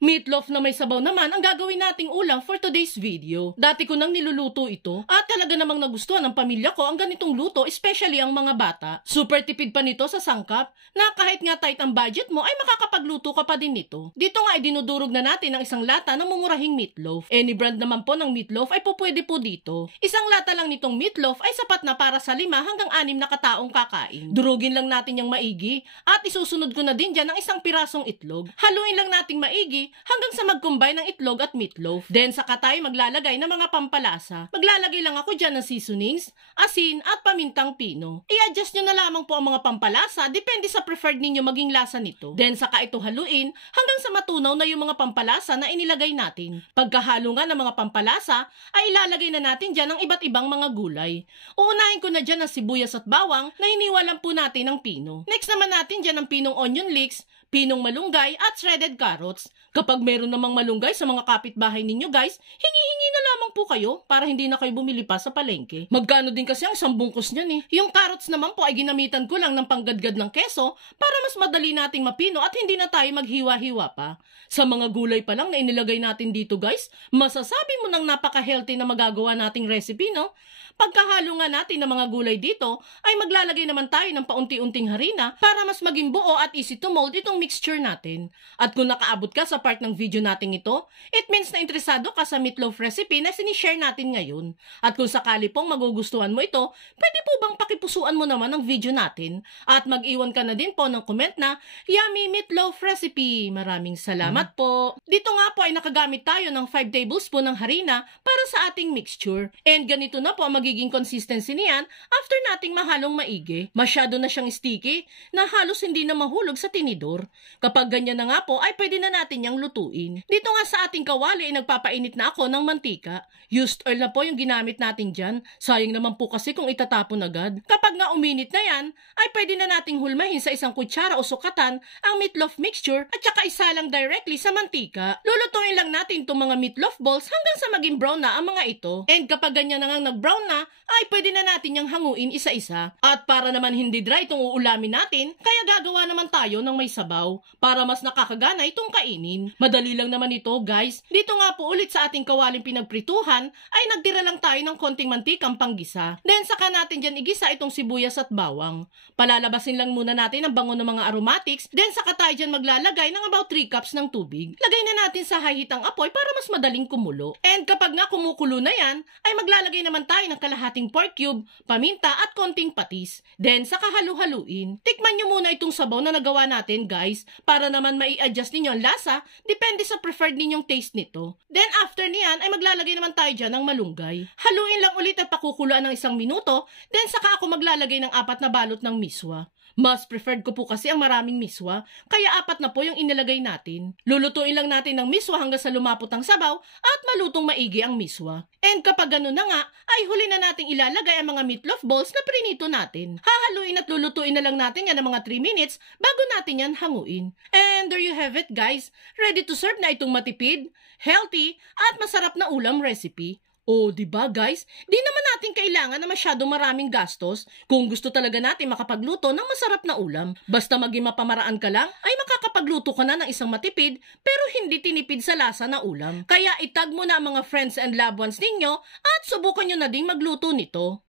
Meatloaf na may sabaw naman ang gagawin nating ulam for today's video. Dati ko nang niluluto ito at talaga namang nagustuhan ng pamilya ko ang ganitong luto, especially ang mga bata. Super tipid pa nito sa sangkap na kahit nga tight ang budget mo ay makakapagluto ka pa din nito. Dito nga ay dinudurog na natin ang isang lata ng mumurahing meatloaf. Any brand naman po ng meatloaf ay pwede po dito. Isang lata lang nitong meatloaf ay sapat na para sa 5 hanggang 6 na kataong kakain. Durugin lang natin yung maigi at isusunod ko na din dyan ng isang pirasong itlog. Haluin lang nating maigi hanggang sa mag-combine ng itlog at meatloaf. Then saka tayo maglalagay ng mga pampalasa. Maglalagay lang ako dyan ng seasonings, asin at pamintang pino. I-adjust nyo na lamang po ang mga pampalasa, depende sa preferred ninyo maging lasa nito. Then saka ito haluin hanggang sa matunaw na yung mga pampalasa na inilagay natin. Pagkahalo nga ng mga pampalasa, ay ilalagay na natin dyan ang iba't ibang mga gulay. Uunahin ko na dyan ang sibuyas at bawang na hiniwalan po natin ng pino. Next naman natin dyan ang pinong onion leeks, pinong malunggay at shredded carrots. Kapag meron namang malunggay sa mga kapitbahay ninyo guys, hingi-hingi na lamang po kayo para hindi na kayo bumili pa sa palengke. Magkano din kasi ang isang bungkus niyan eh. Yung carrots naman po ay ginamitan ko lang ng panggadgad ng keso para mas madali nating mapino at hindi na tayo maghiwa-hiwa pa. Sa mga gulay pa lang na inilagay natin dito guys, masasabi mo nang napaka-healthy na magagawa nating recipe, no? Pagkahalo nga natin ng mga gulay dito, ay maglalagay naman tayo ng paunti-unting harina para mas maging buo at easy to mold itong mixture natin. At kung nakaabot ka sa part ng video natin ito, it means na interesado ka sa meatloaf recipe na sinishare natin ngayon. At kung sakali pong magugustuhan mo ito, pwede po bang pakipusuan mo naman ang video natin? At mag-iwan ka na din po ng comment na, Yummy Meatloaf Recipe! Maraming salamat po! Dito nga po ay nakagamit tayo ng 5 tablespoon ng harina para sa ating mixture. And ganito na po ang magiging consistency niyan after nating mahalong maigi. Masyado na siyang sticky na halos hindi na mahulog sa tinidor. Kapag ganyan na nga po ay pwede na natin yang lutuin. Dito nga sa ating kawali ay nagpapainit na ako ng mantika. Used oil na po yung ginamit natin dyan. Sayang naman po kasi kung itatapon agad. Kapag nga uminit na yan ay pwede na nating hulmahin sa isang kutsara o sukatan ang meatloaf mixture at saka isalang directly sa mantika. Lulutuin lang natin itong mga meatloaf balls hanggang sa maging brown na ang mga ito. And kapag ganyan na nga nag-brown na ay pwede na natin yang hanguin isa-isa. At para naman hindi dry itong uulamin natin, kaya gagawa naman tayo ng may sabaw para mas nakakagana itong kainin. Madali lang naman ito guys. Dito nga po ulit sa ating kawaling pinagprituhan ay nagtira lang tayo ng konting mantikang panggisa. Then saka natin dyan igisa itong sibuyas at bawang. Palalabasin lang muna natin ang bango ng mga aromatics. Then saka tayo dyan maglalagay ng about 3 cups ng tubig. Lagay na natin sa high heat ang apoy para mas madaling kumulo. And kapag nga kumukulo na yan, ay maglalagay naman tayo ng kalahating pork cube, paminta at konting patis. Then saka halu-haluin. Tikman nyo muna itong sabaw na nagawa natin guys para naman mai-adjust ninyo ang lasa depende sa preferred ninyong taste nito. Then after niyan ay maglalagay naman tayo dyan ng malunggay. Haluin lang ulit at pakukuluan ng 1 minuto, then saka ako maglalagay ng 4 na balot ng miswa. Mas preferred ko po kasi ang maraming miswa, kaya 4 na po yung inilagay natin. Lulutuin lang natin ng miswa hanggang sa lumapot ang sabaw at malutong maigi ang miswa. And kapag ganun na nga, ay huli na nating ilalagay ang mga meatloaf balls na prinito natin. Hahaluin at lulutuin na lang natin yan ng mga 3 minutes bago natin yan hanguin. And there you have it guys, ready to serve na itong matipid, healthy, at masarap na ulam recipe. O, diba guys? Di naman natin kailangan na masyadong maraming gastos kung gusto talaga natin makapagluto ng masarap na ulam. Basta maging mapamaraan ka lang, ay makakapagluto ka na ng isang matipid pero hindi tinipid sa lasa na ulam. Kaya itag mo na ang mga friends and loved ones ninyo at subukan nyo na ding magluto nito.